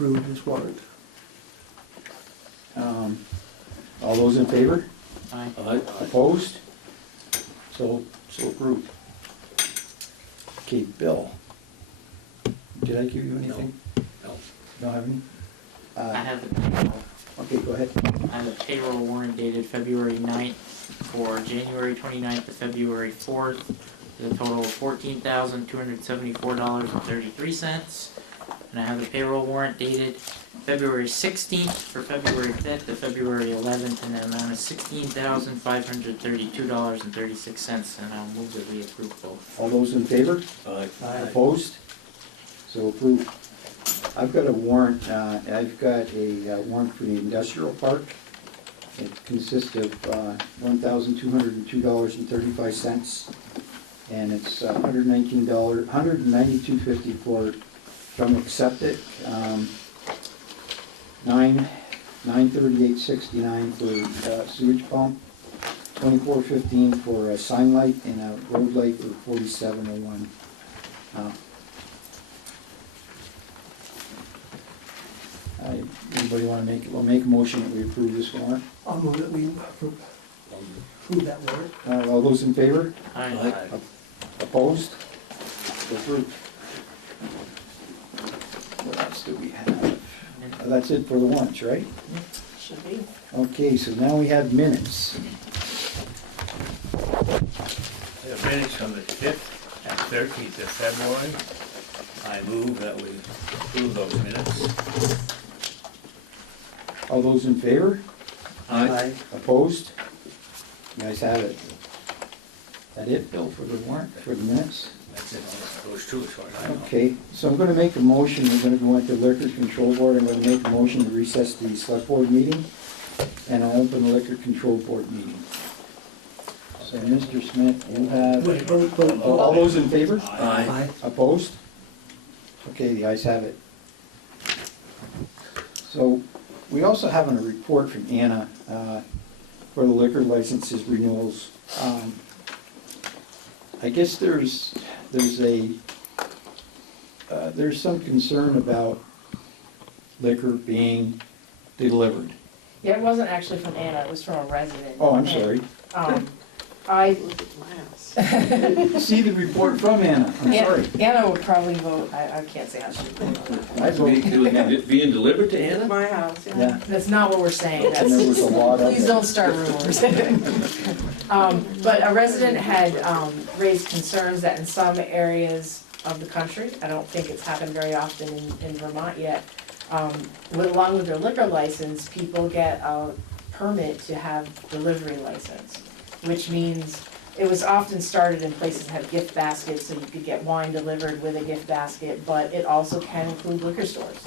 approve this warrant. All those in favor? Aye. Opposed? So approved. Okay, Bill. Did I give you anything? No. Don't have any? I have the payroll. Okay, go ahead. I have a payroll warrant dated February 9th for January 29th to February 4th, with a total of $14,274.33. And I have a payroll warrant dated February 16th for February 5th to February 11th, in the amount of $16,532.36. And I'll move that we approve both. All those in favor? Aye. Opposed? So approved. I've got a warrant, I've got a warrant for the industrial park. It consists of $1,202.35, and it's $192.50 for from accept it. $938.69 for sewage pump, $24.15 for a sign light, and a road light for $47.01. Anybody want to we'll make a motion that we approve this warrant? I'll move that we approve that warrant. All those in favor? Aye. Opposed? Approved. What else do we have? That's it for the warrants, right? Should be. Okay, so now we have minutes. The minutes from the 5th and 13th of February. I move that we approve those minutes. All those in favor? Aye. Opposed? You guys have it. That it, Bill, for the warrant, for the minutes? That's it, those two as far as I know. Okay, so I'm gonna make a motion, we're gonna go into liquor control board, I'm gonna make a motion to recess the select board meeting, and I'll open the liquor control board meeting. So, Mr. Smith, you have, Vote. all those in favor? Aye. Opposed? Okay, the ayes have it. So, we also have a report from Anna for the liquor licenses renewals. I guess there's some concern about liquor being delivered. Yeah, it wasn't actually from Anna, it was from a resident. Oh, I'm sorry. I, See the report from Anna, I'm sorry. Anna would probably vote, I can't say how she would vote. I vote, Being delivered to Anna? My house, yeah, That's not what we're saying, and there was a lot of please it. don't start rumors. But a resident had raised concerns that in some areas of the country, I don't think it's happened very often in Vermont yet, along with their liquor license, people get a permit to have delivery license, which means it was often started in places that have gift baskets, so you could get wine delivered with a gift basket, but it also can include liquor stores.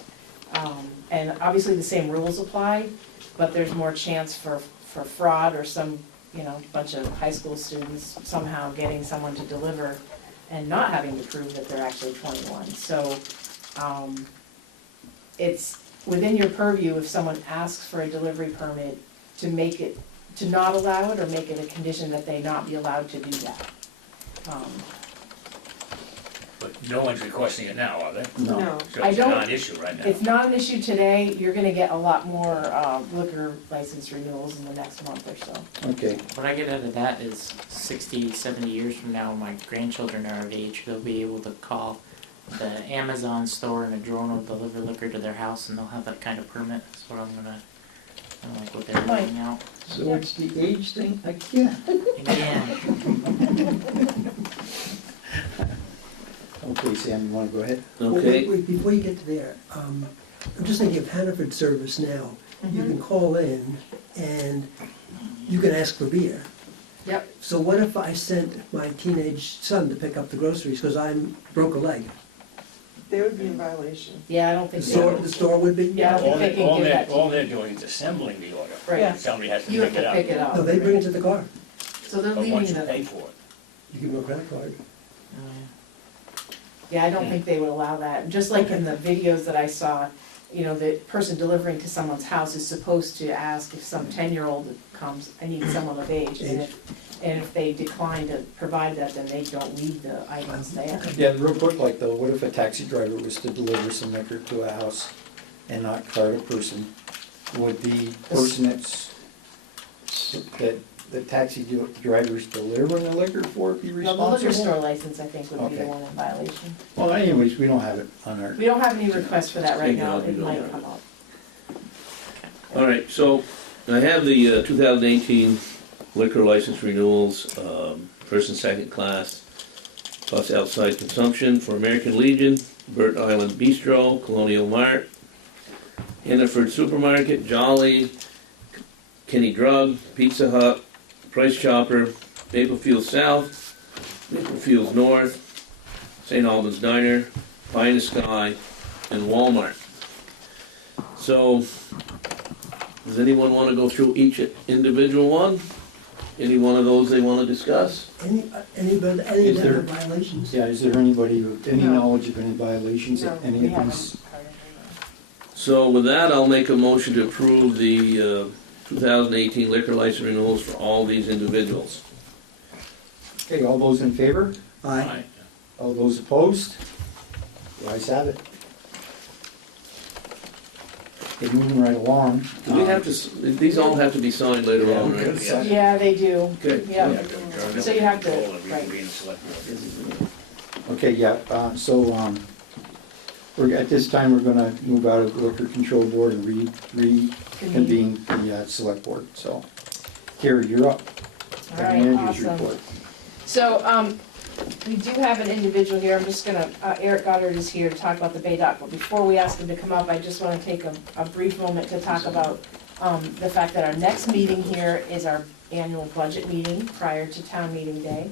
And obviously the same rules apply, but there's more chance for fraud or some, bunch of high school students somehow getting someone to deliver and not having to prove that they're actually 21. So it's within your purview if someone asks for a delivery permit to make it, to not allow it or make it a condition that they not be allowed to do that. But no one's requesting it now, are they? No. So I it's a don't- non-issue right now. It's not an issue today, you're gonna get a lot more liquor license renewals in the next month or so. Okay, What I get out of that is 60, 70 years from now, my grandchildren are of age, they'll be able to call the Amazon store and a drone will deliver liquor to their house and they'll have that kind of permit. That's what I'm gonna, kinda like what they're laying out. so it's the age thing again. Again, Okay, Sam, you wanna go ahead? Wait, before you get to there, I'm just thinking of Hannaford service now. You can call in and you can ask for beer. Yep. So what if I sent my teenage son to pick up the groceries because I broke a leg? They would be in violation. Yeah, I don't The think store, the store would be? Yeah, I don't think they can give that to All they're doing is assembling the order. Right. Yeah. Somebody has to You have pick it to up. pick it up. No, they bring it to the car. So they're But once leaving you the. pay for it. You give them a credit card. Yeah, I don't think they would allow that. Just like in the videos that I saw, the person delivering to someone's house is supposed to ask if some 10-year-old comes, I need someone of age. And if they decline to provide that, then they don't leave the items there. Yeah, real quick, though, what if a taxi driver was to deliver some liquor to a house? and not card a person, would the person that the taxi driver's delivering the liquor for be No, responsible? the liquor store license, I think, would be the Okay. one in violation. Well, anyways, we don't have it on our, We don't have any requests for that right Take it now, out, we it don't might have it. come up. All right, so I have the 2018 liquor license renewals, first and second class, plus outside consumption for American Legion, Burt Island Bistro, Colonial Mart, Hannaford Supermarket, Jolly, Kenny Drug, Pizza Hut, Price Chopper, Maplefield South, Maplefield North, St. Albans Diner, Pie in the Sky, and Walmart. So, does anyone want to go through each individual one? Any one of those they want to discuss? Anybody, any Is of them there- have violations? yeah, is there anybody with any No. knowledge of any violations No, at any we of haven't these? carded anyone. So with that, I'll make a motion to approve the 2018 liquor license renewals for all these individuals. Okay, all those in favor? Aye. All those opposed? The ayes have it. Okay, moving right along. Do we have to, these all have to be signed later on, right? Yeah. Yeah, they do, Okay. yeah. So you have to, right. Reconvene the select board. Okay, yeah, we're, at this time, we're gonna move out of the liquor control board and reconvene the select board, so. Carrie, you're up. All right, Manager's awesome. report. So, we do have an individual here, I'm just gonna, Eric Goddard is here to talk about the Bay Dock, but before we ask him to come up, I just wanna take a brief moment to talk about, the fact that our next meeting here is our annual budget meeting prior to town meeting day.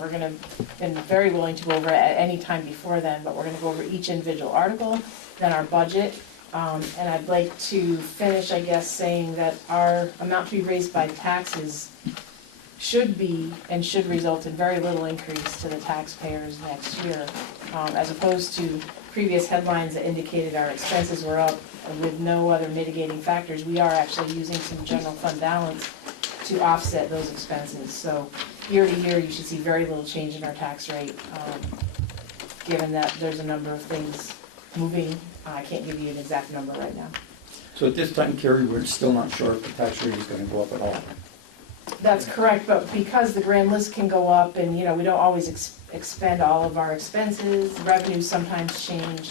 We're gonna, been very willing to go over it at any time before then, but we're gonna go over each individual article, then our budget. And I'd like to finish, I guess, saying that our amount to be raised by taxes should be and should result in very little increase to the taxpayers next year, as opposed to previous headlines that indicated our expenses were up with no other mitigating factors. We are actually using some general fund balance to offset those expenses. So year to year, you should see very little change in our tax rate, given that there's a number of things moving. I can't give you an exact number right now. So at this time, Carrie, we're still not sure if the tax rate is gonna go up at all. That's correct, but because the grand list can go up and, we don't always expend all of our expenses, revenues sometimes change.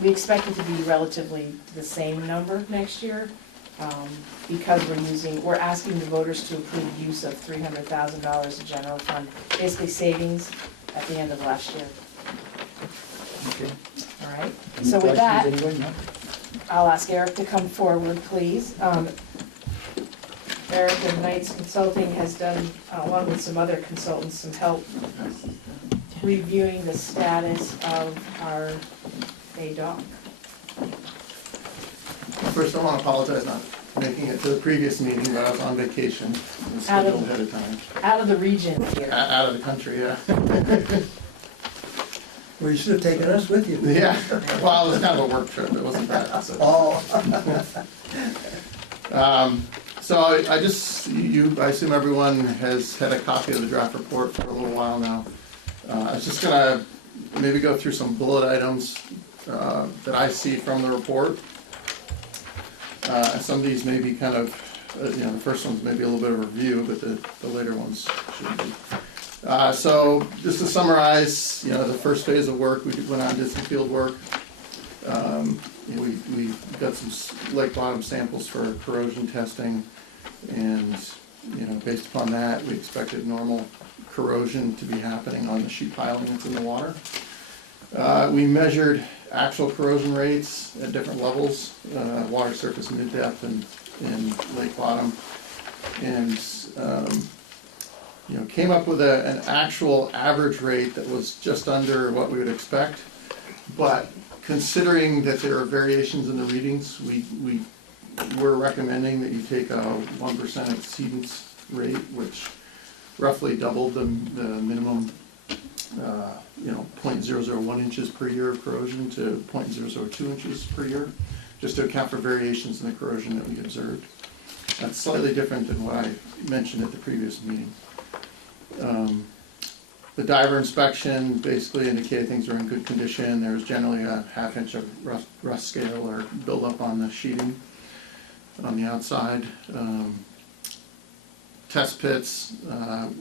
We expect it to be relatively the same number next year, because we're asking the voters to approve use of $300,000 in general fund, basically savings at the end of last year, Okay. all right? Any So with that, questions, anybody? No? I'll ask Eric to come forward, please. Eric of Knights Consulting has done, along with some other consultants, some help reviewing the status of our Bay Dock. First, I want to apologize not making it to the previous meeting, but I was on vacation. It was Out of- scheduled ahead of time. Out of the region here. Out of the country, yeah. Well, you should have taken us with you. Yeah, well, it was kind of a work trip, it wasn't that, so. Oh. So I just, I assume everyone has had a copy of the draft report for a little while now. I was just gonna maybe go through some bullet items that I see from the report. Some of these may be kind of, the first one's maybe a little bit of a review, but the later ones should be. So just to summarize, the first phase of work, we went out and did some field work. We got some lake bottom samples for corrosion testing, and based upon that, we expected normal corrosion to be happening on the sheet piling that's in the water. We measured actual corrosion rates at different levels, water surface mid-depth and lake bottom, and came up with an actual average rate that was just under what we would expect. But considering that there are variations in the readings, we're recommending that you take a 1% exceedance rate, which roughly doubled the minimum 0.001 inches per year of corrosion to 0.002 inches per year, just to account for variations in the corrosion that we observed. That's slightly different than what I mentioned at the previous meeting. The diver inspection basically indicated things were in good condition. There was generally a half-inch of rust scale or buildup on the sheeting on the outside. Test pits,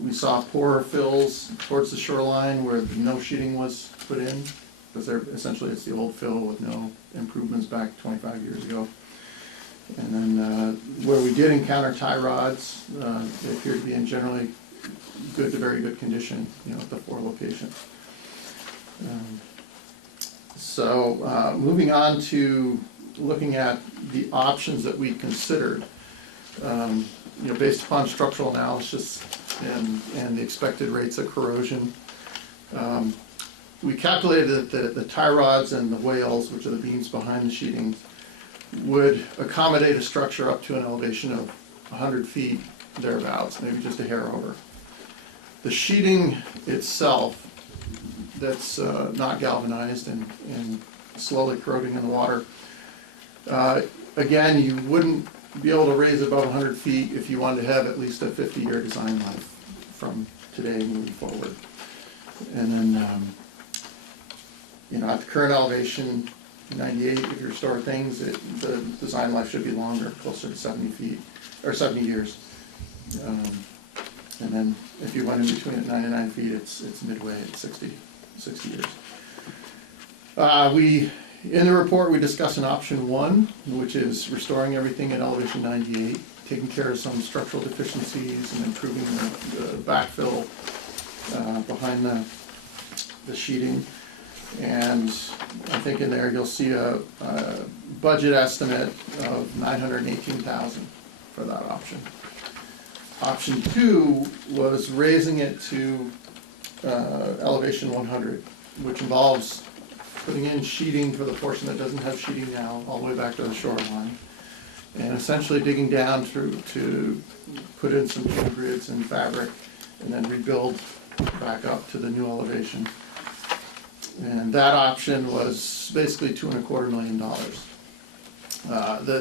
we saw poorer fills towards the shoreline where no sheeting was put in, because essentially it's the old fill with no improvements back 25 years ago. And then where we did encounter tie rods, they appear to be in generally good to very good condition, at the 4 locations. So moving on to looking at the options that we considered, based upon structural analysis and the expected rates of corrosion, we calculated that the tie rods and the wales, which are the beams behind the sheeting, would accommodate a structure up to an elevation of 100 feet, thereabouts, maybe just a hair over. The sheeting itself, that's not galvanized and slowly corroding in the water, again, you wouldn't be able to raise above 100 feet if you wanted to have at least a 50-year design life from today moving forward. And then, at the current elevation, 98, if you restore things, the design life should be longer, closer to 70 feet, or 70 years. And then if you went in between at 99 feet, it's midway at 60 years. In the report, we discuss an option 1, which is restoring everything at elevation 98, taking care of some structural deficiencies and improving the backfill behind the sheeting. And I think in there you'll see a budget estimate of $918,000 for that option. Option 2 was raising it to elevation 100, which involves putting in sheeting for the portion that doesn't have sheeting now, all the way back to the shoreline, and essentially digging down to put in some fuel grids and fabric, and then rebuild back up to the new elevation. And that option was basically $2.25 million.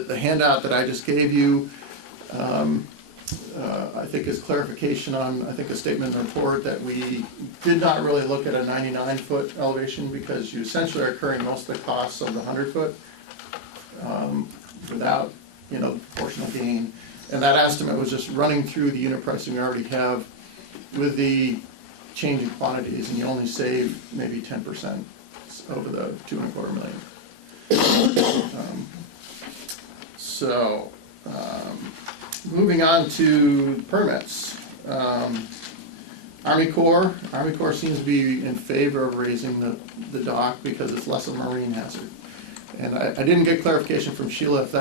The handout that I just gave you, I think is clarification on, a statement in the report that we did not really look at a 99-foot elevation because you essentially are incurring most of the costs of the 100-foot without, proportional gain. And that estimate was just running through the unit pricing we already have with the change in quantities, and you only save maybe 10% over the $2.25 million. Moving on to permits. Army Corps seems to be in favor of raising the dock because it's less of a marine hazard. And I didn't get clarification from Sheila if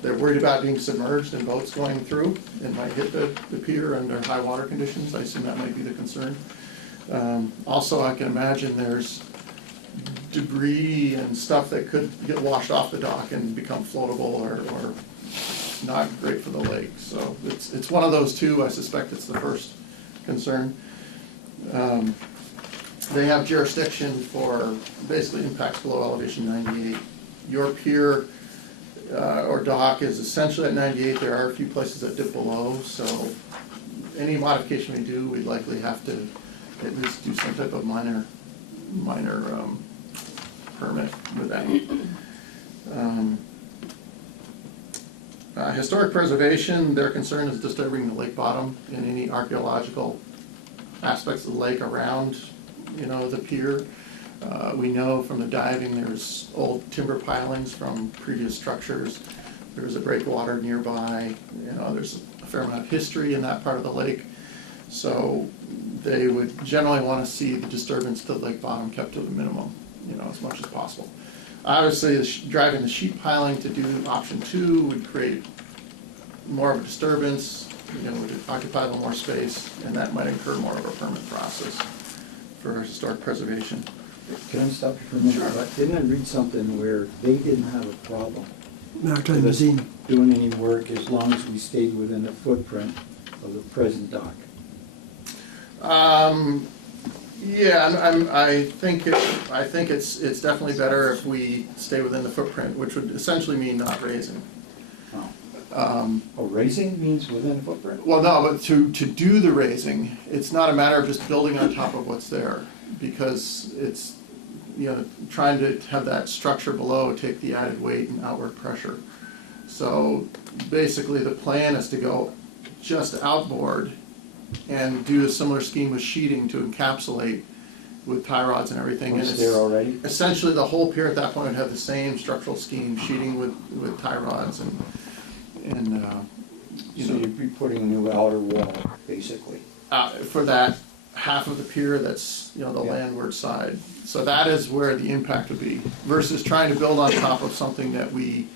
they're worried about being submerged and boats going through and might hit the pier under high water conditions. I assume that might be the concern. Also, I can imagine there's debris and stuff that could get washed off the dock and become floatable or not great for the lake. So it's one of those two. I suspect it's the first concern. They have jurisdiction for basically impacts below elevation 98. Your pier or dock is essentially at 98. There are a few places that dip below, so any modification we do, we'd likely have to at least do some type of minor permit with that. Historic preservation, their concern is disturbing the lake bottom and any archaeological aspects of the lake around, the pier. We know from the diving there's old timber pilings from previous structures. There's a breakwater nearby. There's a fair amount of history in that part of the lake. So they would generally want to see the disturbance to the lake bottom kept to the minimum, as much as possible. Obviously, driving the sheet piling to do option 2 would create more of a disturbance, would occupy a little more space, and that might incur more of a permit process for historic preservation. Can I stop you for a minute? Sure. Didn't I read something where they didn't have a problem Maritime Museum. doing any work as long as we stayed within the footprint of the present dock? Yeah, I think it's definitely better if we stay within the footprint, which would essentially mean not raising. Oh. Raising means within a footprint? Well, no, but to do the raising, it's not a matter of just building on top of what's there, because it's, trying to have that structure below take the added weight and outward pressure. So basically, the plan is to go just outboard and do a similar scheme with sheeting to encapsulate with tie rods and everything. What's And there it's already? essentially the whole pier at that point would have the same structural scheme, sheeting with tie rods and So you'd be putting a new outer wall, basically. for that half of the pier that's, the landward side. So that is where the impact would be, versus trying to build on top of something that we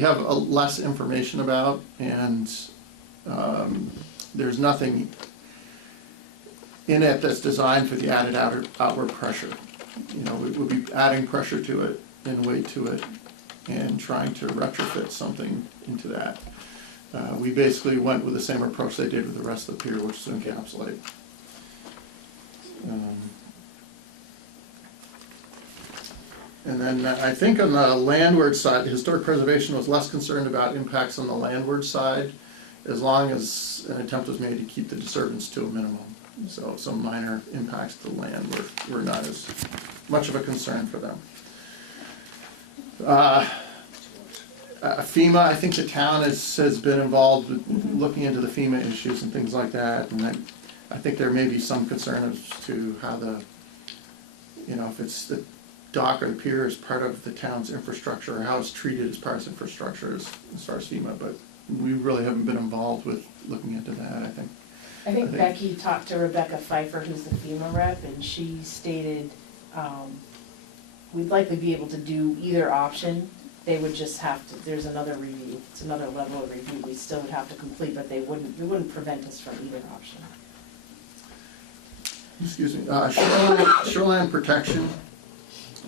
have less information about, and there's nothing in it that's designed for the added outward pressure. We'll be adding pressure to it and weight to it and trying to retrofit something into that. We basically went with the same approach they did with the rest of the pier, which is to encapsulate. And then I think on the landward side, historic preservation was less concerned about impacts on the landward side, as long as an attempt was made to keep the disturbance to a minimum. So some minor impacts to the land were not as much of a concern for them. FEMA, I think the town has been involved with looking into the FEMA issues and things like that, and I think there may be some concern as to how if it's the dock or the pier is part of the town's infrastructure, or how it's treated as part of its infrastructure as far as FEMA, but we really haven't been involved with looking into that, I think. I think Becky talked to Rebecca Pfeiffer, who's the FEMA rep, and she stated, we'd likely be able to do either option. They would just have to, there's another review, it's another level of review we still would have to complete, but it wouldn't prevent us from either option. Excuse me, shoreline protection,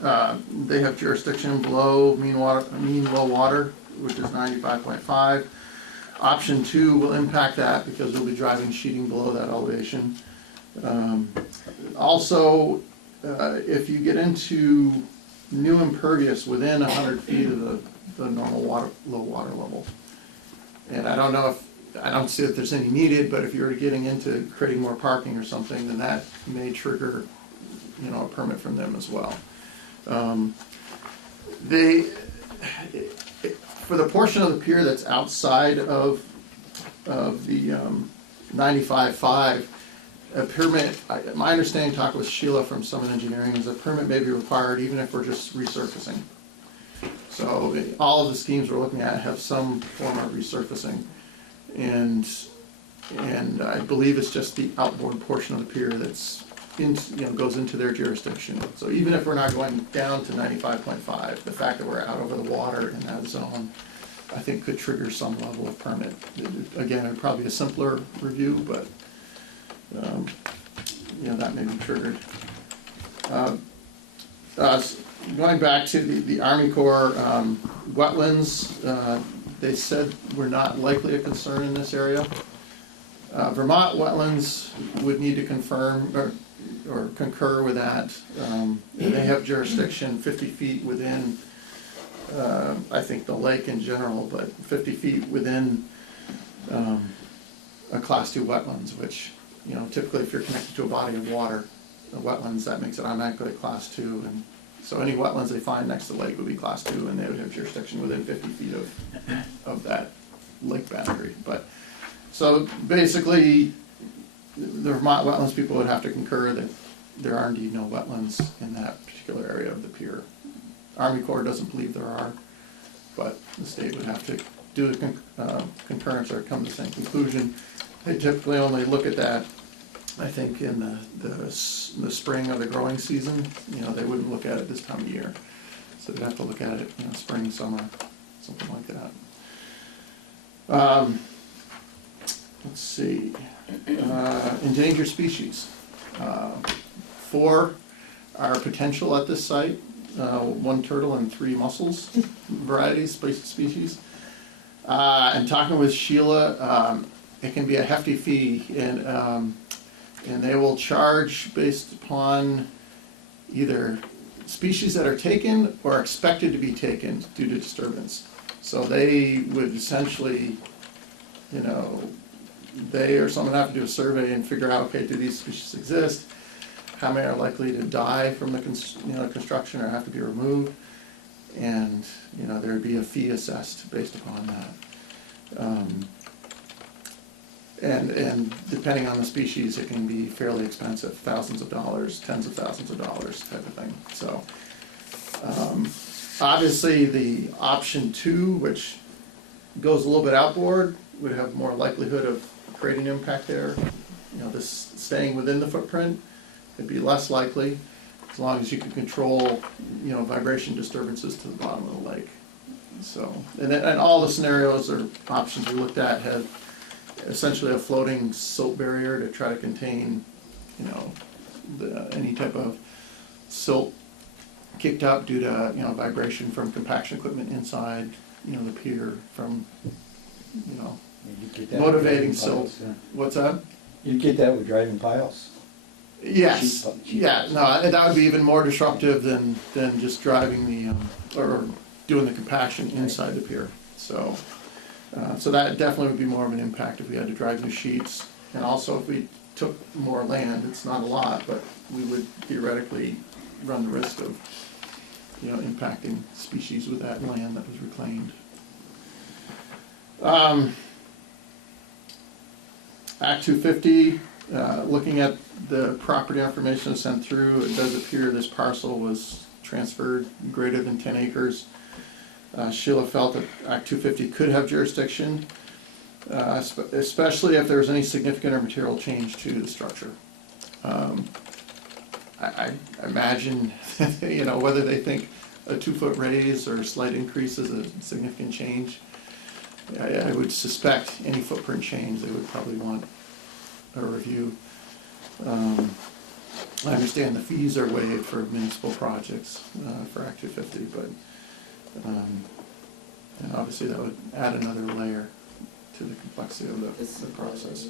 they have jurisdiction below mean low water, which is 95.5. Option 2 will impact that because we'll be driving sheeting below that elevation. Also, if you get into new impervious within 100 feet of the normal low water level, and I don't see that there's any needed, but if you're getting into creating more parking or something, then that may trigger, a permit from them as well. For the portion of the pier that's outside of the 95.5, a permit, my understanding, talk with Sheila from Summit Engineering, is a permit may be required even if we're just resurfacing. So all of the schemes we're looking at have some form of resurfacing. And I believe it's just the outboard portion of the pier that's goes into their jurisdiction. So even if we're not going down to 95.5, the fact that we're out over the water in that zone, I think could trigger some level of permit. Again, it'd probably be a simpler review, but that may be triggered. Going back to the Army Corps wetlands, they said we're not likely a concern in this area. Vermont wetlands would need to confirm or concur with that. They have jurisdiction 50 feet within, I think the lake in general, but 50 feet within a class 2 wetlands, which, typically if you're connected to a body of water, the wetlands, that makes it automatically a class 2. And so any wetlands they find next to the lake would be class 2, and they would have jurisdiction within 50 feet of that lake boundary. But so basically, the Vermont wetlands people would have to concur that there are indeed no wetlands in that particular area of the pier. Army Corps doesn't believe there are, but the state would have to do a concurrence or come to the same conclusion. They typically only look at that, I think, in the spring of the growing season. They wouldn't look at it this time of year. So they'd have to look at it, spring, summer, something like that. Let's see, endangered species. 4 are potential at this site, 1 turtle and 3 mussels varieties, species. And talking with Sheila, it can be a hefty fee, and they will charge based upon either species that are taken or expected to be taken due to disturbance. So they would essentially, you know, they or someone have to do a survey and figure out, okay, do these species exist? How many are likely to die from the construction or have to be removed? And, you know, there would be a fee assessed based upon that. And depending on the species, it can be fairly expensive, thousands of dollars, tens of thousands of dollars type of thing. So, obviously, the option 2, which goes a little bit outboard, would have more likelihood of creating impact there. You know, this staying within the footprint, it'd be less likely, as long as you can control, you know, vibration disturbances to the bottom of the lake. So, and all the scenarios or options we looked at had essentially a floating silt barrier to try to contain, you know, any type of silt kicked up due to, you know, vibration from compaction equipment inside, you know, the pier from, you know, You get that with motivating driving silt. piles, yeah. What's that? You get that with driving piles. Yes, Cheap- yeah, no, and that would be even more disruptive than just driving the, or doing the compaction inside the pier. So, so that definitely would be more of an impact if we had to drive new sheets. And also if we took more land, it's not a lot, but we would theoretically run the risk of, you know, impacting species with that land that was reclaimed. Act 250, looking at the property information sent through, it does appear this parcel was transferred greater than 10 acres. Sheila felt that Act 250 could have jurisdiction, especially if there was any significant or material change to the structure. I imagine, you know, whether they think a 2-foot raise or a slight increase is a significant change. I would suspect any footprint change, they would probably want a review. I understand the fees are waived for municipal projects for Act 250, but and obviously that would add another layer to the complexity of the process.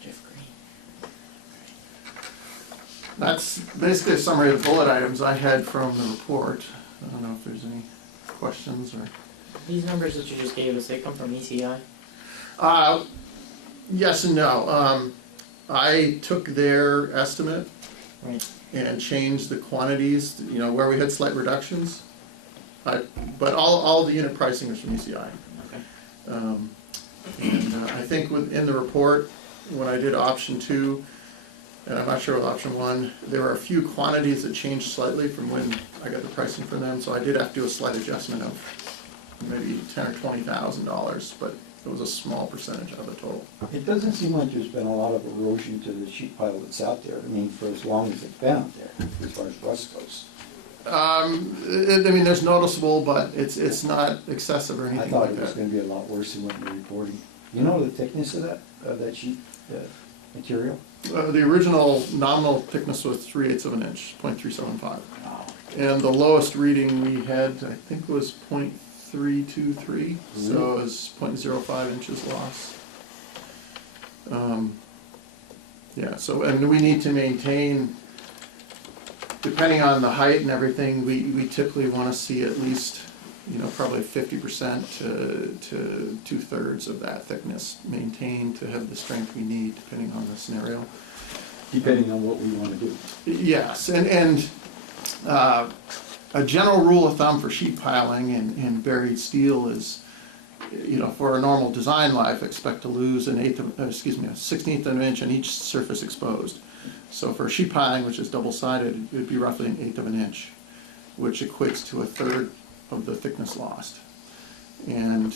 Jeff Green. That's basically a summary of the bullet items I had from the report. I don't know if there's any questions or... These numbers that you just gave us, they come from ECI? Yes and no. I took their estimate Right. and changed the quantities, you know, where we had slight reductions. But all the unit pricing is from ECI. Okay. And I think within the report, when I did option 2, and I'm not sure with option 1, there were a few quantities that changed slightly from when I got the pricing from them, so I did have to do a slight adjustment of maybe $10,000 or $20,000, but it was a small percentage of the total. It doesn't seem like there's been a lot of erosion to the sheet pile that's out there. I mean, for as long as it's been out there, as far as rust goes. I mean, there's noticeable, but it's not excessive or I anything thought like it was that. gonna be a lot worse than what you're reporting. You know the thickness of that sheet material? The original nominal thickness was 3/8 of an inch, 0.375. Wow. And the lowest reading we had, I think, was 0.323, so it was 0.05 inches loss. Yeah, so, and we need to maintain, depending on the height and everything, we typically want to see at least, you know, probably 50% to 2/3 of that thickness maintained to have the strength we need, depending on the scenario. Depending on what we wanna do. Yes, and a general rule of thumb for sheet piling and buried steel is, you know, for a normal design life, expect to lose a 1/16 of an inch on each surface exposed. So for sheet piling, which is double-sided, it would be roughly 1/8 of an inch, which equates to 1/3 of the thickness lost. And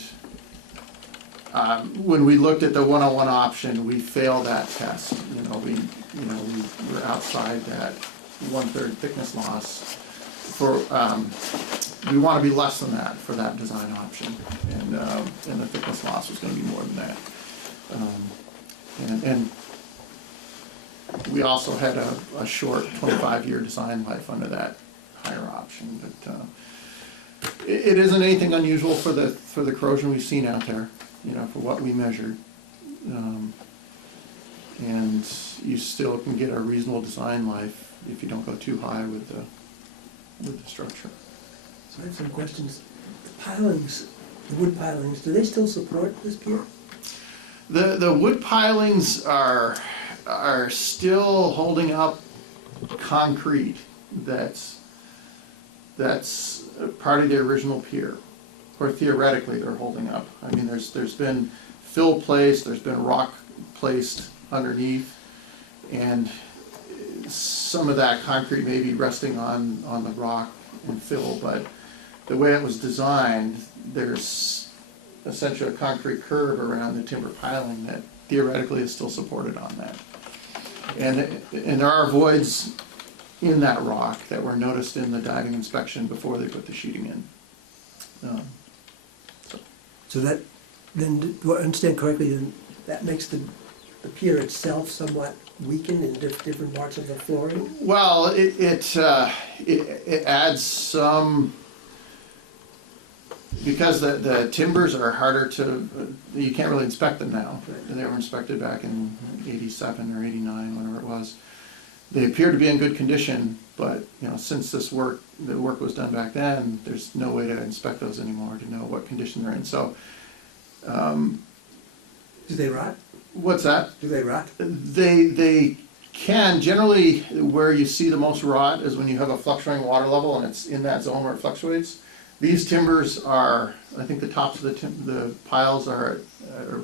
when we looked at the 101 option, we failed that test. You know, we were outside that 1/3 thickness loss. For we want to be less than that for that design option, and the thickness loss was going to be more than that. And we also had a short 25-year design life under that higher option, but it isn't anything unusual for the corrosion we've seen out there, you know, for what we measured. And you still can get a reasonable design life if you don't go too high with the with the structure. So I have some questions. The pilings, the wood pilings, do they still support this pier? The wood pilings are still holding up concrete that's part of the original pier, or theoretically they're holding up. I mean, there's been fill placed, there's been rock placed underneath, and some of that concrete may be resting on the rock and fill, but the way it was designed, there's essentially a concrete curve around the timber piling that theoretically is still supported on that. And there are voids in that rock that were noticed in the diving inspection before they put the sheeting in. So that, then, do I understand correctly, then that makes the pier itself somewhat weakened in different parts of the flooring? Well, it adds some, because the timbers are harder to, you can't really inspect them now. They were inspected back in '87 or '89, whenever it was. They appear to be in good condition, but since the work was done back then, there's no way to inspect those anymore to know what condition they're in. So, Do they rot? what's that? Do they rot? They can. Generally, where you see the most rot is when you have a fluctuating water level and it's in that zone where it fluctuates. These timbers are, I think the tops of the piles are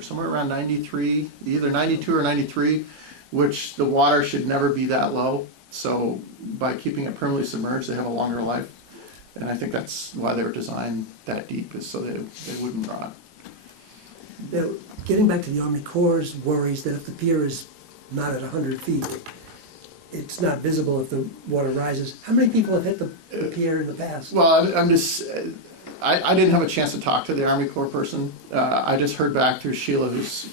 somewhere around 93, either 92 or 93, which the water should never be that low. So by keeping it permanently submerged, they have a longer life. And I think that's why they were designed that deep, is so they wouldn't rot. Now, getting back to the Army Corps' worries that if the pier is not at 100 feet, it's not visible if the water rises. How many people have hit the pier in the past? Well, I'm just, I didn't have a chance to talk to the Army Corps person. I just heard back through Sheila, who's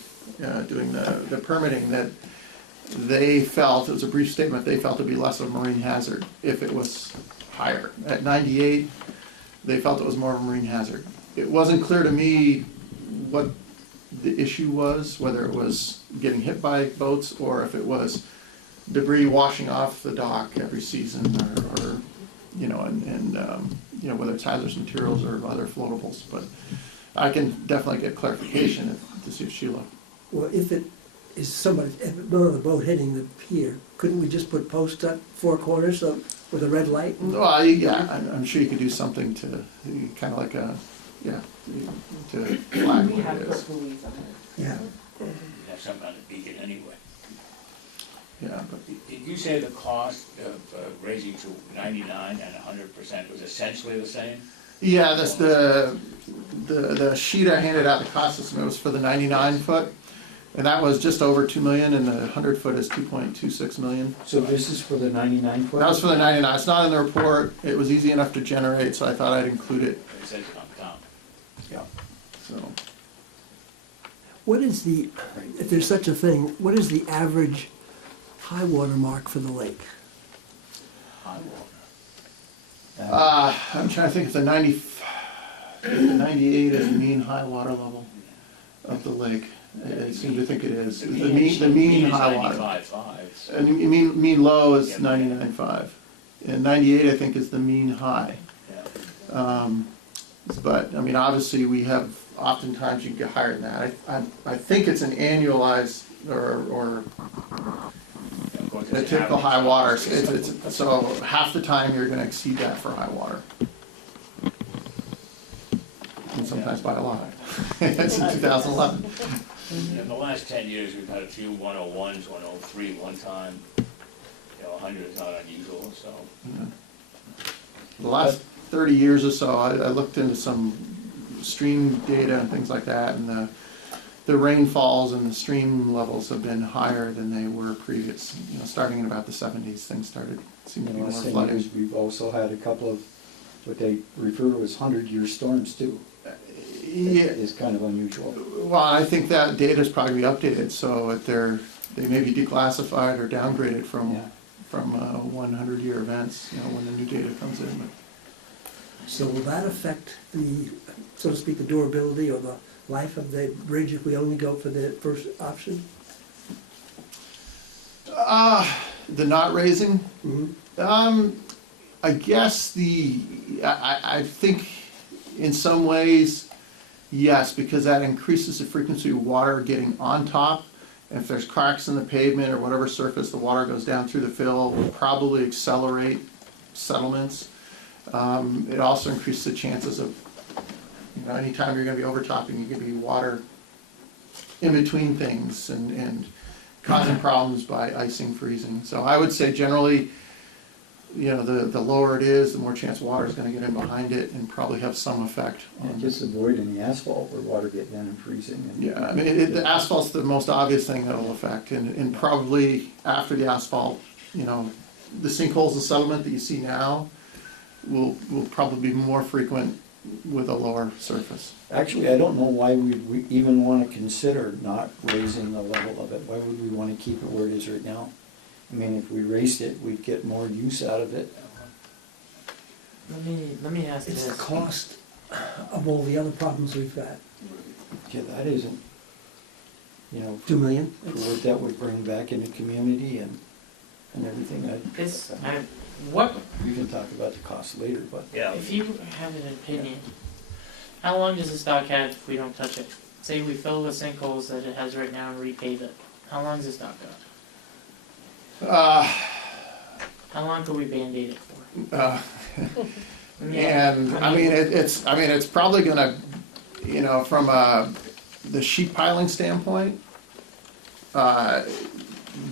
doing the permitting, that they felt, it was a brief statement, they felt it'd be less of a marine hazard if it was higher. At 98, they felt it was more of a marine hazard. It wasn't clear to me what the issue was, whether it was getting hit by boats or if it was debris washing off the dock every season, or whether it's hazardous materials or other floatables. But I can definitely get clarification to see if Sheila. Well, if it is somebody, if another boat hitting the pier, couldn't we just put posts up four corners with a red light? Well, yeah, I'm sure you could do something to kind of like to flag We what have it put is. buoys on it. Yeah. Have something on the beacon anyway. Yeah, but Did you say the cost of raising to 99 and 100% was essentially the same? yeah, that's the sheet I handed out, the cost estimate was for the 99 foot, and that was just over 2 million, and the 100 foot is 2.26 million. So this is for the 99 foot? That was for the 99. It's not in the report. It was easy enough to generate, so I thought I'd include it. It says on top. Yeah. So What is the, if there's such a thing, what is the average high water mark for the lake? High water. I'm trying to think if the 98 is the mean high water level of the lake. I seem to think it is. The mean high water. 95.5. And you mean low is 99.5. And 98, I think, is the mean high. Yeah. But, I mean, obviously, we have, oftentimes you can get higher than that. I think it's an annualized, or Of course, the it's typical average. high water. So half the time, you're gonna exceed that for high water. And sometimes by a lot. It's in 2011. In the last 10 years, we've had a few 101s, 103 one time. 100 is not unusual, so. The last 30 years or so, I looked into some stream data and things like that, and the rainfalls and the stream levels have been higher than they were previous. Starting in about the 70s, things started seeming to be In the more last 10 flooding. years, we've also had a couple of what they refer to as 100-year storms too. Yeah, It's kind of unusual. well, I think that data is probably updated, so that they may be declassified or downgraded from Yeah. 100-year events, when the new data comes in. But So will that affect the, so to speak, the durability or the life of the bridge if we only go for the first option? the not raising, Mhm. I guess I think in some ways, yes, because that increases the frequency of water getting on top. And if there's cracks in the pavement or whatever surface the water goes down through the fill, it will probably accelerate settlements. It also increases the chances of, anytime you're gonna be overtopping, you can be water in between things and causing problems by icing, freezing. So I would say generally, the lower it is, the more chance water is gonna get in behind it and probably have some effect on. And just avoid any asphalt where water get down and freezing. And Yeah, I mean, the asphalt's the most obvious thing that'll affect, and probably after the asphalt, the sinkholes and settlement that you see now will probably be more frequent with a lower surface. Actually, I don't know why we even want to consider not raising the level of it. Why would we want to keep it where it is right now? I mean, if we raised it, we'd get more use out of it. Let me ask It's this. the cost of all the other problems we've got. Yeah, that isn't, 2 million? for what that would bring back in the community and everything. What, We can talk about the cost later, but Yeah, if you have an opinion, how long does this dock have if we don't touch it? Say we fill the sinkholes that it has right now and repave it. How long does this dock got? How long could we Band-Aid it for? And it's probably gonna, from the sheet piling standpoint,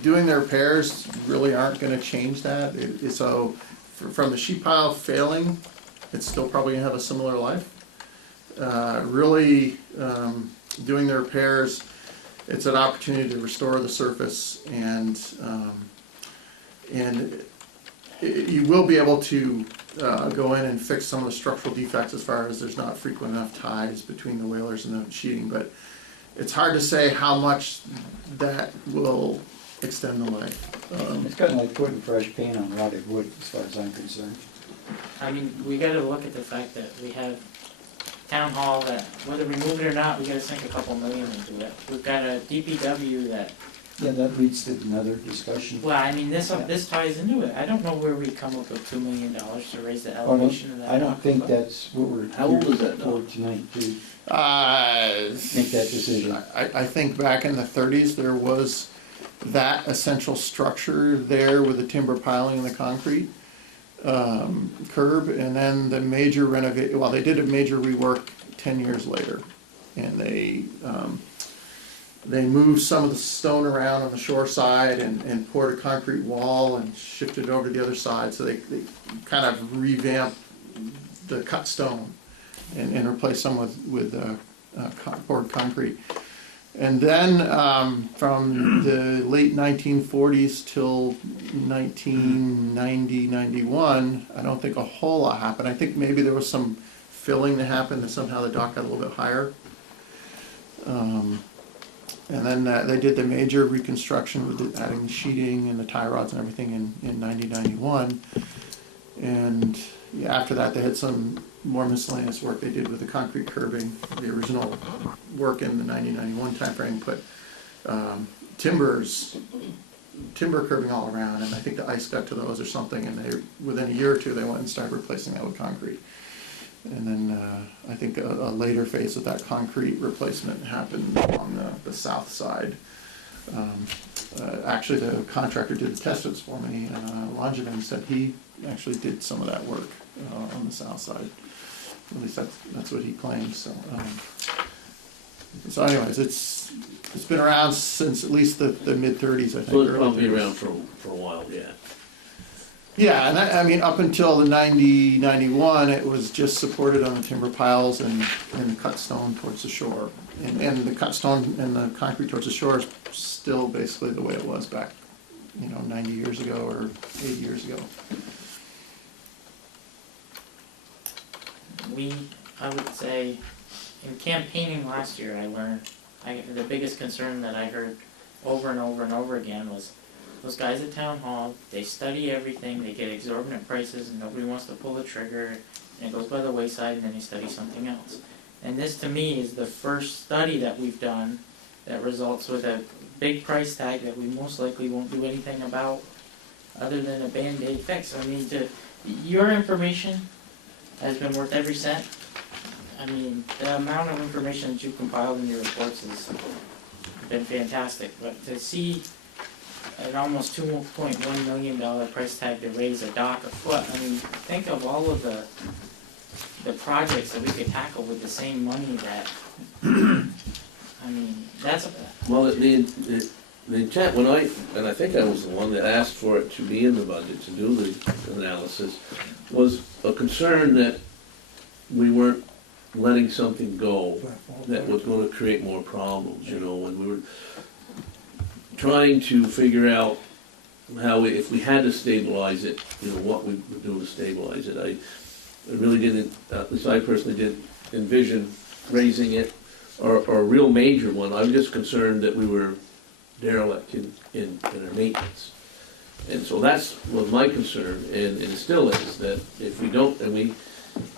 doing the repairs really aren't gonna change that. So from the sheet pile failing, it's still probably gonna have a similar life. Really, doing the repairs, it's an opportunity to restore the surface and you will be able to go in and fix some of the structural defects as far as there's not frequent enough ties between the whalers and the sheeting, but it's hard to say how much that will extend the life. it's kind of like putting fresh paint on rotted wood, as far as I'm concerned. I mean, we gotta look at the fact that we have town hall that, whether we move it or not, we gotta sink a couple million into it. We've got a DPW that, Yeah, that leads to another discussion. well, I mean, this ties into it. I don't know where we come up with $2 million to raise the elevation of that. I don't dock, think but- that's what we're How old here is that for dock? tonight, to Make make that decision. I think back in the 30s, there was that essential structure there with the timber piling and the concrete curb, and then the major they did a major rework 10 years later, and they moved some of the stone around on the shore side and poured a concrete wall and shifted it over to the other side, so they kind of revamped the cut stone and replaced some with poured concrete. And then from the late 1940s till 1990, 91, I don't think a whole lot happened. I think maybe there was some filling that happened and somehow the dock got a little bit higher. And then they did the major reconstruction with adding the sheeting and the tie rods and everything in 90, 91. And after that, they had some more miscellaneous work they did with the concrete curbing. The original work in the 90-91 timeframe put timber curbing all around, and I think the ice got to those or something, and within a year or two they went and started replacing that with concrete. And then I think a later phase of that concrete replacement happened on the south side. Actually, the contractor did the test pits for me, and Langevin said he actually did some of that work on the south side. At least that's what he claims. So anyways, it's been around since at least the mid-30s, I think. So it's early probably 30s. around for a while, yeah. Yeah, and I mean, up until the 90, 91, it was just supported on the timber piles and the cut stone towards the shore. And the cut stone and the concrete towards the shore is still basically the way it was back, 90 years ago or 80 years ago. I would say, in campaigning last year, I learned, the biggest concern that I heard over and over and over again was, those guys at town hall, they study everything, they get exorbitant prices, and nobody wants to pull the trigger, and it goes by the wayside, and then they study something else. And this, to me, is the first study that we've done that results with a big price tag that we most likely won't do anything about, other than a Band-Aid fix. I mean, Your information has been worth every cent. I mean, the amount of information that you've compiled in your reports has been fantastic, but to see an almost $2.1 million price tag to raise a dock a foot, I mean, think of all of the projects that we could tackle with the same money that, I mean, that's, Well, the intent, and I think I was the one that asked for it to be in the budget, to do the analysis, was a concern that we weren't letting something go that was gonna create more problems, you know, and we were trying to figure out how, if we had to stabilize it, you know, what we would do to stabilize it. I really didn't, at least I personally didn't envision raising it, or a real major one. I'm just concerned that we were derelict in our maintenance. And so that's was my concern, and it still is, that if we don't, and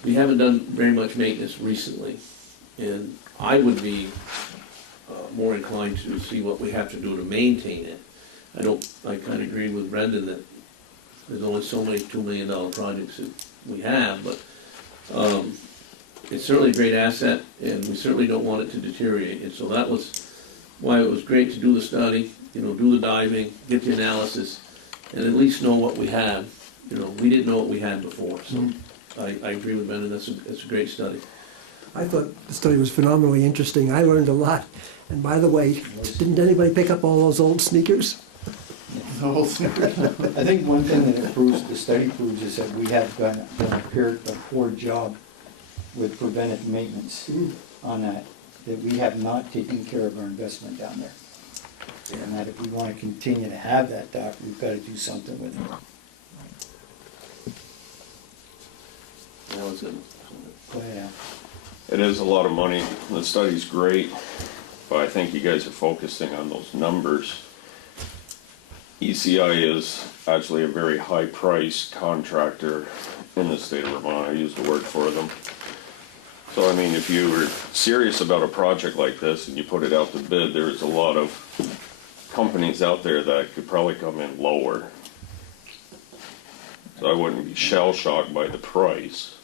we haven't done very much maintenance recently, and I would be more inclined to see what we have to do to maintain it. I kind of agree with Brendan that there's only so many $2 million projects that we have, but it's certainly a great asset, and we certainly don't want it to deteriorate. And so that was why it was great to do the study, you know, do the diving, get the analysis, and at least know what we had. You know, we didn't know what we had before, so I agree with Brendan, that's a great study. I thought the study was phenomenally interesting. I learned a lot. And by the way, didn't anybody pick up all those old sneakers? I think one thing that the study proves is that we have done a poor job with preventive maintenance on that we have not taken care of our investment down there. And that if we want to continue to have that dock, we've got to do something with it. That was good. Go ahead, Al. It is a lot of money. The study's great, but I think you guys are focusing on those numbers. ECI is actually a very high-priced contractor in the state of Vermont. I use the word for them. So, I mean, if you were serious about a project like this and you put it out to bid, there's a lot of companies out there that could probably come in lower. So I wouldn't be shell-shocked by the price.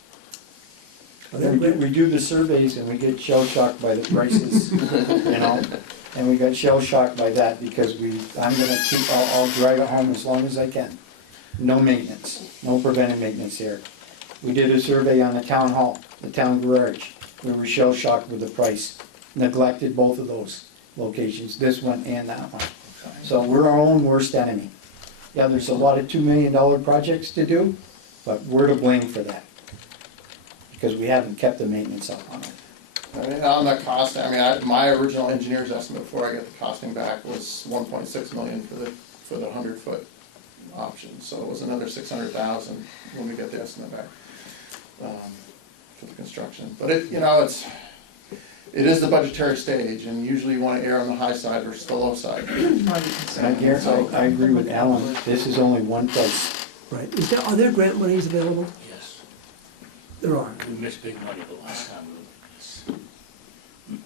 We do the surveys and we get shell-shocked by the prices, you know, and we got shell-shocked by that because I'll drive it home as long as I can. No maintenance, no preventive maintenance here. We did a survey on the town hall, the town garage. We were shell-shocked with the price, neglected both of those locations, this one and that one. So we're our own worst enemy. Yeah, there's a lot of $2 million projects to do, but we're to blame for that. Because we haven't kept the maintenance up on it. I mean, on the cost, my original engineer's estimate before I got the costing back was 1.6 million for the 100-foot option. So it was another 600,000 when we got the estimate back for the construction. But it is the budgetary stage, and usually you want to err on the high side versus the low side. I agree with Alan. This is only one place. Right. Are there grant monies available? Yes, There are. we missed big money the last time.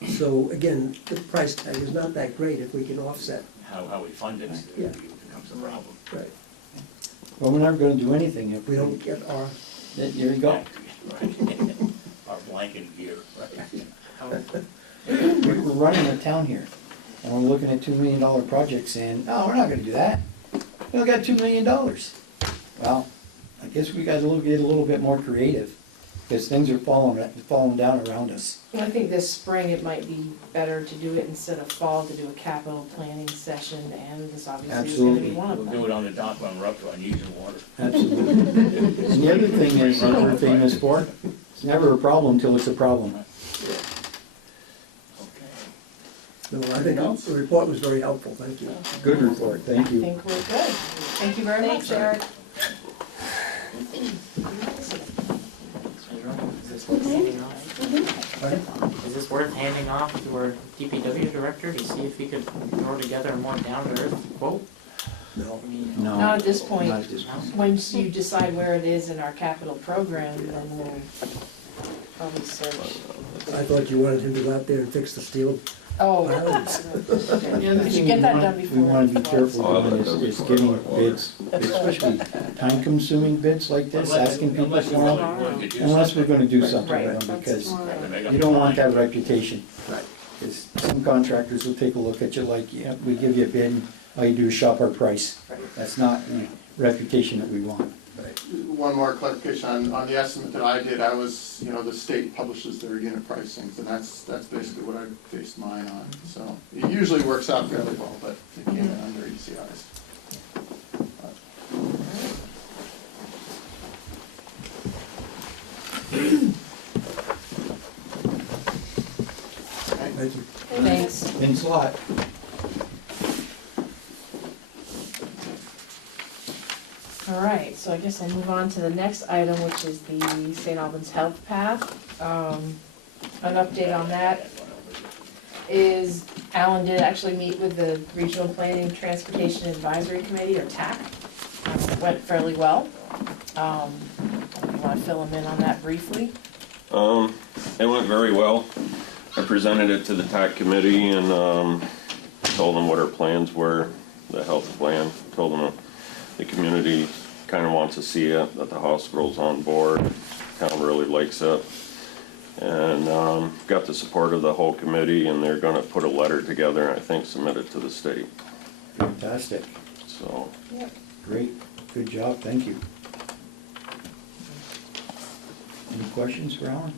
So again, the price tag is not that great if we can offset. How we fund it Yeah. becomes a problem. Right. Well, we're never gonna do anything if We don't get our, There you go. Right. Our blanket gear, right. We're running a town here, and we're looking at $2 million projects saying, no, we're not gonna do that. We only got $2 million. Well, I guess we gotta get a little bit more creative, because things are falling down around us. I think this spring it might be better to do it instead of fall, to do a capital planning session, and this obviously is gonna be one of We'll them. do it on the dock when we're up to our knees in water. Absolutely. And the other thing is, that we're famous for, it's never a problem until it's a problem. Okay. no, I think the report was very helpful, thank you. Good report, thank I you. think we're good. Thank you very much, Eric. Is this worth handing off to our DPW director to see if he could throw together a more down-to-earth quote? No. I mean, No. Not at this point. Not at this point. Once you decide where it is in our capital program, then we'll probably search. I thought you wanted him to go out there and fix the steel Oh, pilings. it The other We should thing get that want- done before We wanna be it careful floods. doing Oh, is that'd be getting fine. bids, especially time-consuming bids like this, asking people for them, unless we're gonna do something Right. with them, because Tomorrow. you don't want that reputation. Right. Because some contractors will take a look at you like, yeah, we give you a bid, and all you do is shop our price. Right. That's not the reputation that we want. One more clarification on the estimate that I did, I was, the state publishes their unit pricings, and that's basically what I based mine on. So it usually works out fairly well, but it came in under ECI's. Okay. Thank you. Thanks. Thanks a lot. All right, so I guess I'll move on to the next item, which is the St. Albans Health Path. An update on that is Alan did actually meet with the Regional Planning Transportation Advisory Committee, or TAC. It went fairly well. You want to fill him in on that briefly? It went very well. I presented it to the TAC committee and, told them what our plans were, the health plan, told them the community kinda wants to see it, that the hospital's on board, town really likes it. And, got the support of the whole committee, and they're gonna put a letter together and I think submit it to the state, Fantastic. so. Great. Good job. Thank you. Any questions for Alan?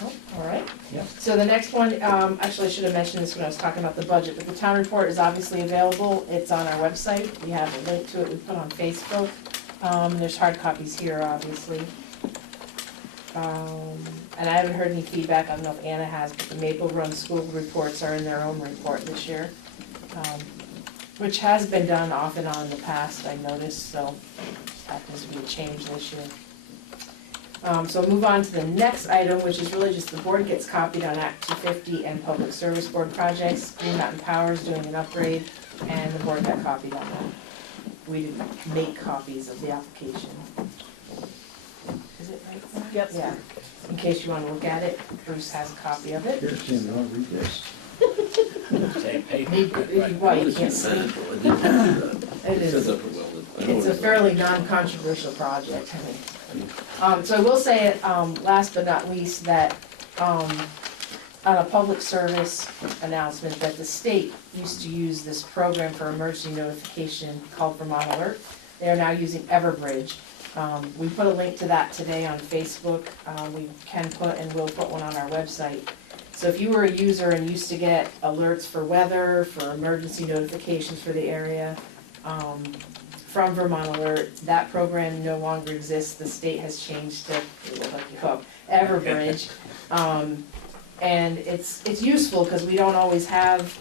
Oh, all right. Yep. So the next one, actually I should have mentioned this when I was talking about the budget, but the town report is obviously available. It's on our website. We have a link to it we put on Facebook. There's hard copies here, obviously. And I haven't heard any feedback, I don't know if Anna has, but the Maple Run School reports are in their own report this year. Which has been done off and on in the past, I noticed, so just happens to be a change this year. So I'll move on to the next item, which is really just the board gets copied on Act 250 and Public Service Board projects. Green Mountain Power is doing an upgrade, and the board got copied on that. We didn't make copies of the application. Is it right there? Yep. Yeah, in case you want to look at it, Bruce has a copy of it. Here, Jim, I'll read this. Same paper. Well, you can't see. It is. It's a fairly non-controversial project, I mean. So I will say, last but not least, that, on a public service announcement, that the state used to use this program for emergency notification called Vermont Alert. They are now using Everbridge. We put a link to that today on Facebook. We can put and will put one on our website. So if you were a user and used to get alerts for weather, for emergency notifications for the area, from Vermont Alert, that program no longer exists. The state has changed to, Everbridge. And it's useful because we don't always have,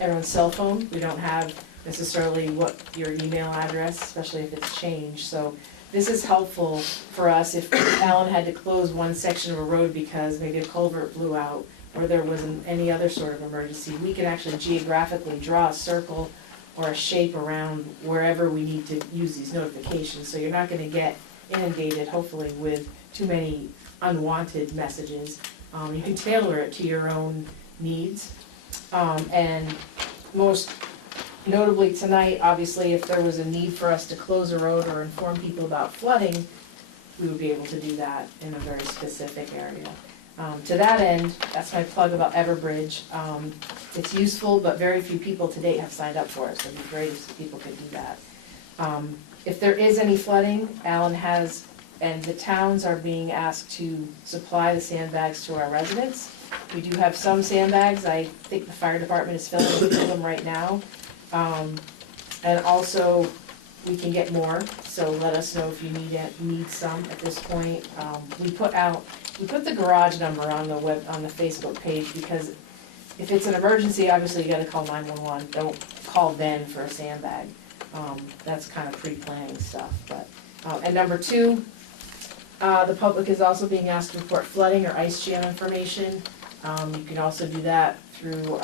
everyone's cell phone. We don't have necessarily what your email address, especially if it's changed. So this is helpful for us if Alan had to close one section of a road because maybe a culvert blew out or there wasn't any other sort of emergency. We can actually geographically draw a circle or a shape around wherever we need to use these notifications. So you're not gonna get inundated, hopefully, with too many unwanted messages. You can tailor it to your own needs. And most notably tonight, obviously, if there was a need for us to close a road or inform people about flooding, we would be able to do that in a very specific area. To that end, that's my plug about Everbridge. It's useful, but very few people to date have signed up for it, so it'd be great if people could do that. If there is any flooding, Alan has, and the towns are being asked to supply the sandbags to our residents. We do have some sandbags. I think the fire department is filling with them right now. And also, we can get more, so let us know if you need some at this point. We put the garage number on the Facebook page, because if it's an emergency, obviously you gotta call 911. Don't call then for a sandbag. That's kind of pre-planning stuff, but, and number two, the public is also being asked to report flooding or ice jam information. You can also do that through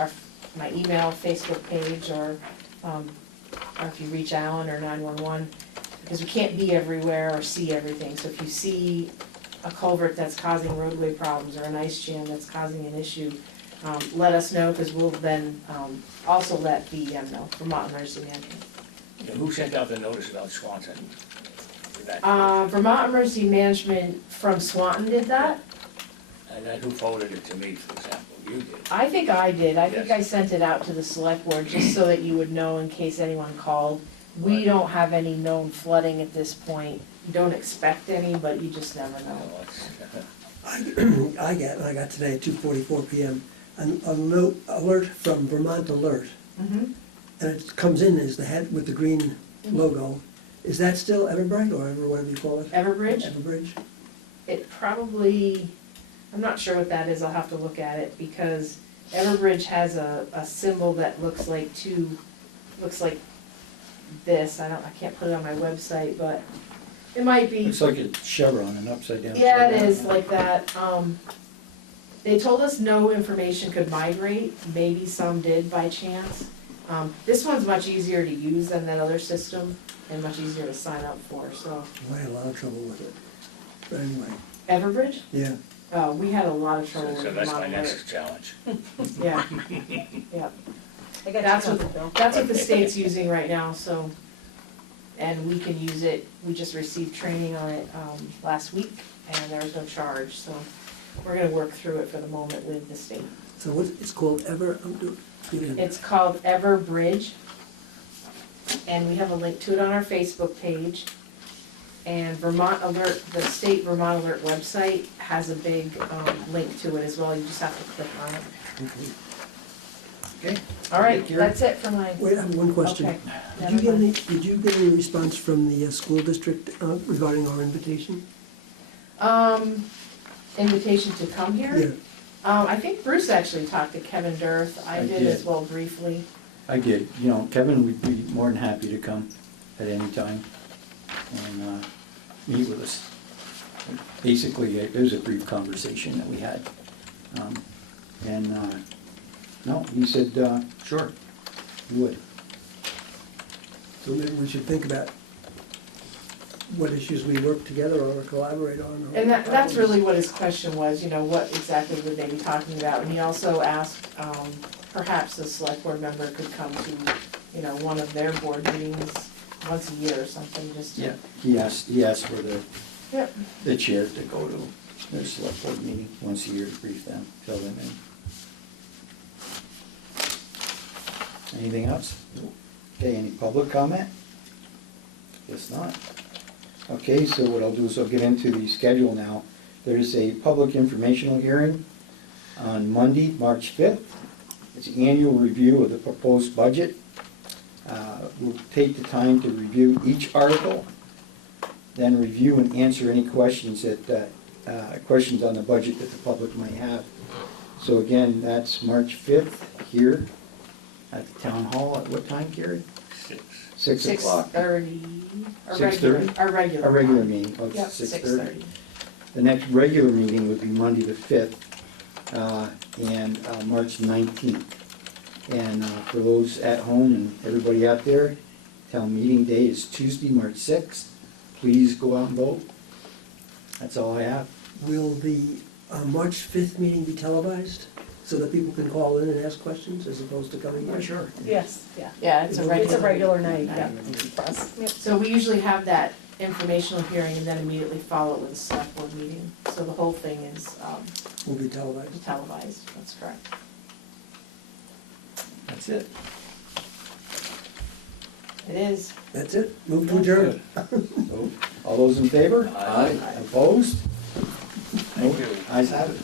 my email, Facebook page, or if you reach Alan or 911, because we can't be everywhere or see everything. So if you see a culvert that's causing roadway problems or an ice jam that's causing an issue, let us know, because we'll then also let VEM know, Vermont Emergency Management. And who sent out the notice about Swanson? Did that- Vermont Emergency Management from Swanton did that. And then who forwarded it to me, for example? You did. I think I did. I think Yes. I sent it out to the select board just so that you would know in case anyone called. We Right. don't have any known flooding at this point. You don't expect any, but you just never know. No, it's- I got today at 2:44 PM, a note, alert from Vermont Alert, Mhm. and it comes in as the head with the green logo. Is that still Everbright or whatever you call it? Everbridge? Everbridge? It probably, I'm not sure what that is. I'll have to look at it because Everbridge has a symbol that looks like this. I can't put it on my website, but it might be. Looks like a chevron, an upside down. Yeah, it chevron. is like that. They told us no information could migrate, maybe some did by chance. This one's much easier to use than that other system and much easier to sign up for, so. I had a lot of trouble with it. But anyway, Everbridge? yeah. We had a lot of trouble with So that's my Vermont Alert. next challenge. Yeah, yeah. That's what the state's using right now, so, and we can use it. We just received training on it, last week, and there was no charge, so we're gonna work through it for the moment with the state. So what, it's called It's called Everbridge, and we have a link to it on our Facebook page. And Vermont Alert, the state Vermont Alert website has a big, link to it as well, you just have to click on it. Okay. All right, Thank you. that's it for mine. Wait, I have one question. Okay. Did you get any response from the school district regarding our invitation? Invitation to come here? Yeah. I think Bruce actually talked to Kevin Dirth, I I did did. as well briefly. I did, Kevin would be more than happy to come at any time and meet with us. Basically, it was a brief conversation that we had. No, he said, sure, he would. So maybe we should think about what issues we work together on or collaborate on. or And that's problems. really what his question was, what exactly would they be talking about? And he also asked, perhaps the select board member could come to, one of their board meetings once a year or something, just to. Yeah, he asked for Yep. the chair to go to their select board meeting once a year to brief them, fill them in. Anything else? Okay, any public comment? Guess not. Okay, so what I'll do is I'll get into the schedule now. There's a public informational hearing on Monday, March 5th. It's an annual review of the proposed budget. We'll take the time to review each article, then review and answer any questions questions on the budget that the public might have. So again, that's March 5th here at the town hall. At what time, Gary? 6 o'clock. 6:30. 6:30? Our regular. Our regular meeting, oh, Yep, 6:30. The next regular meeting would be Monday the 5th, and March 19th. And for those at home and everybody out there, town meeting day is Tuesday, March 6th. Please go out and vote. That's all I have. Will the March 5th meeting be televised so that people can call in and ask questions as opposed to coming here? Sure. Yes, yeah, it's a regular night, yeah. For us. Yep. So we usually have that informational hearing and then immediately follow it with a select board meeting. So the whole thing is Will be televised. televised, that's correct. That's it. It is. That's it. Move to adjourn. So, all those in favor? Aye. Opposed? Thank you. Ayes have it.